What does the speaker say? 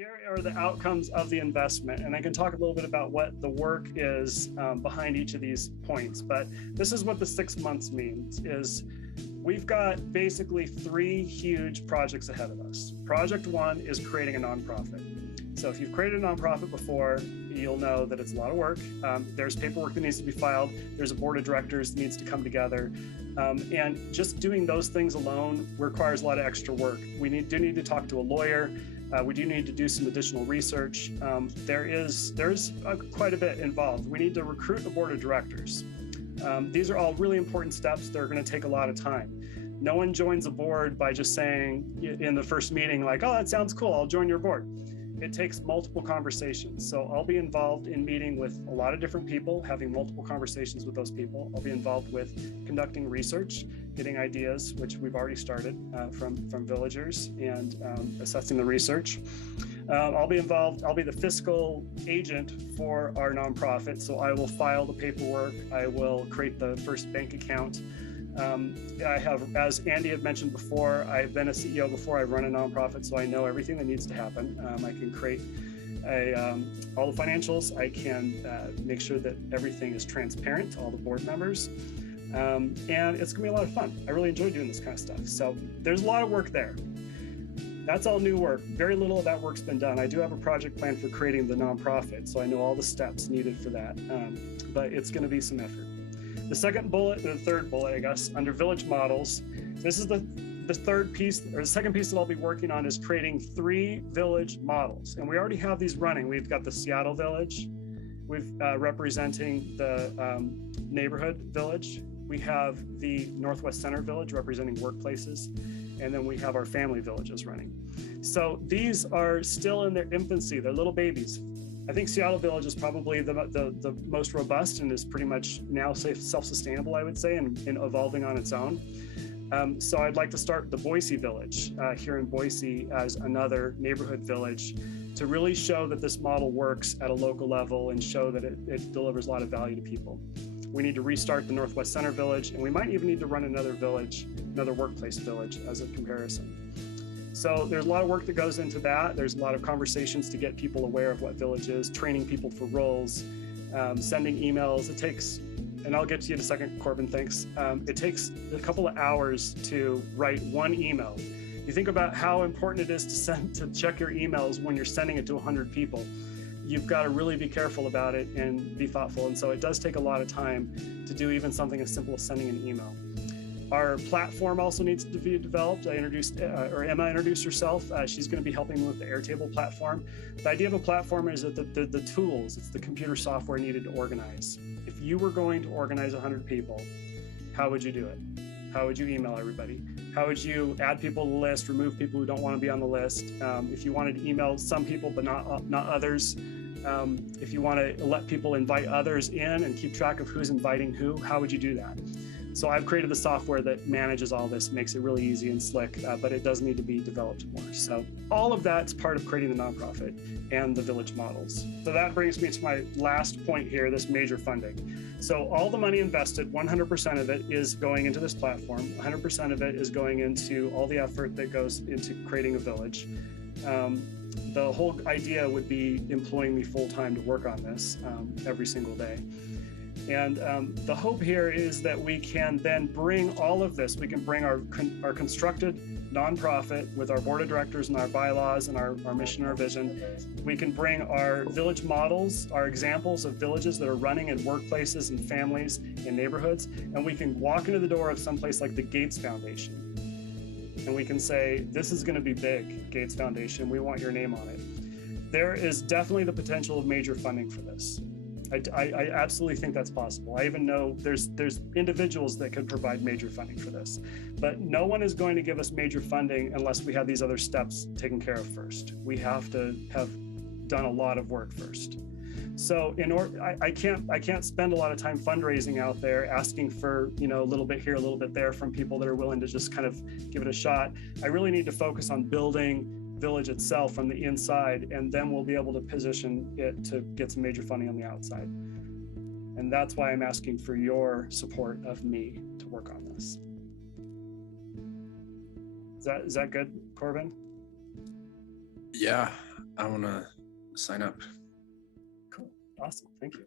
Here are the outcomes of the investment, and I can talk a little bit about what the work is behind each of these points. But this is what the 6 months means: is we've got basically 3 huge projects ahead of us. Project 1 is creating a nonprofit. So if you've created a nonprofit before, you'll know that it's a lot of work. There's paperwork that needs to be filed. There's a board of directors that needs to come together. And just doing those things alone requires a lot of extra work. We do need to talk to a lawyer. We do need to do some additional research. There's quite a bit involved. We need to recruit a board of directors. These are all really important steps. They're going to take a lot of time. No one joins a board by just saying in the first meeting, like, oh, that sounds cool, I'll join your board. It takes multiple conversations. So I'll be involved in meeting with a lot of different people, having multiple conversations with those people. I'll be involved with conducting research, getting ideas, which we've already started from villagers, and assessing the research. I'll be involved, I'll be the fiscal agent for our nonprofit. So I will file the paperwork. I will create the first bank account. I have, as Andy had mentioned before, I've been a CEO before. I run a nonprofit, so I know everything that needs to happen. I can create all the financials. I can make sure that everything is transparent to all the board members. And it's gonna be a lot of fun. I really enjoy doing this kind of stuff. So there's a lot of work there. That's all new work. Very little of that work's been done. I do have a project plan for creating the nonprofit, so I know all the steps needed for that, but it's gonna be some effort. The second bullet, or the third bullet, I guess, under village models, this is the third piece, or the second piece that I'll be working on, is creating 3 village models. And we already have these running. We've got the Seattle Village, we've representing the neighborhood village. We have the Northwest Center Village representing workplaces. And then we have our family villages running. So these are still in their infancy. They're little babies. I think Seattle Village is probably the most robust and is pretty much now self-sustainable, I would say, and evolving on its own. So I'd like to start the Boise Village here in Boise as another neighborhood village to really show that this model works at a local level and show that it delivers a lot of value to people. We need to restart the Northwest Center Village, and we might even need to run another village, another workplace village as a comparison. So there's a lot of work that goes into that. There's a lot of conversations to get people aware of what village is, training people for roles, sending emails. It takes, and I'll get to you in a second, Corbin, thanks. It takes a couple of hours to write one email. You think about how important it is to check your emails when you're sending it to 100 people. You've got to really be careful about it and be thoughtful. And so it does take a lot of time to do even something as simple as sending an email. Our platform also needs to be developed. Emma introduced herself. She's going to be helping with the Airtable platform. The idea of a platform is that the tools, it's the computer software needed to organize. If you were going to organize 100 people, how would you do it? How would you email everybody? How would you add people to the list, remove people who don't want to be on the list? If you wanted to email some people but not others, if you want to let people invite others in and keep track of who's inviting who, how would you do that? So I've created the software that manages all this, makes it really easy and slick, but it does need to be developed more. So all of that's part of creating the nonprofit and the village models. So that brings me to my last point here, this major funding. So all the money invested, 100% of it is going into this platform. 100% of it is going into all the effort that goes into creating a village. The whole idea would be employing me full-time to work on this every single day. And the hope here is that we can then bring all of this, we can bring our constructed nonprofit with our board of directors and our bylaws and our mission and our vision. We can bring our village models, our examples of villages that are running in workplaces and families and neighborhoods, and we can walk into the door of someplace like the Gates Foundation. And we can say, this is going to be big, Gates Foundation. We want your name on it. There is definitely the potential of major funding for this. I absolutely think that's possible. I even know there's individuals that could provide major funding for this, but no one is going to give us major funding unless we have these other steps taken care of first. We have to have done a lot of work first. So I can't spend a lot of time fundraising out there asking for, a little bit here, a little bit there from people that are willing to just kind of give it a shot. I really need to focus on building village itself from the inside, and then we'll be able to position it to get some major funding on the outside. And that's why I'm asking for your support of me to work on this. Is that good, Corbin? Yeah, I want to sign up. Cool. Awesome. Thank you.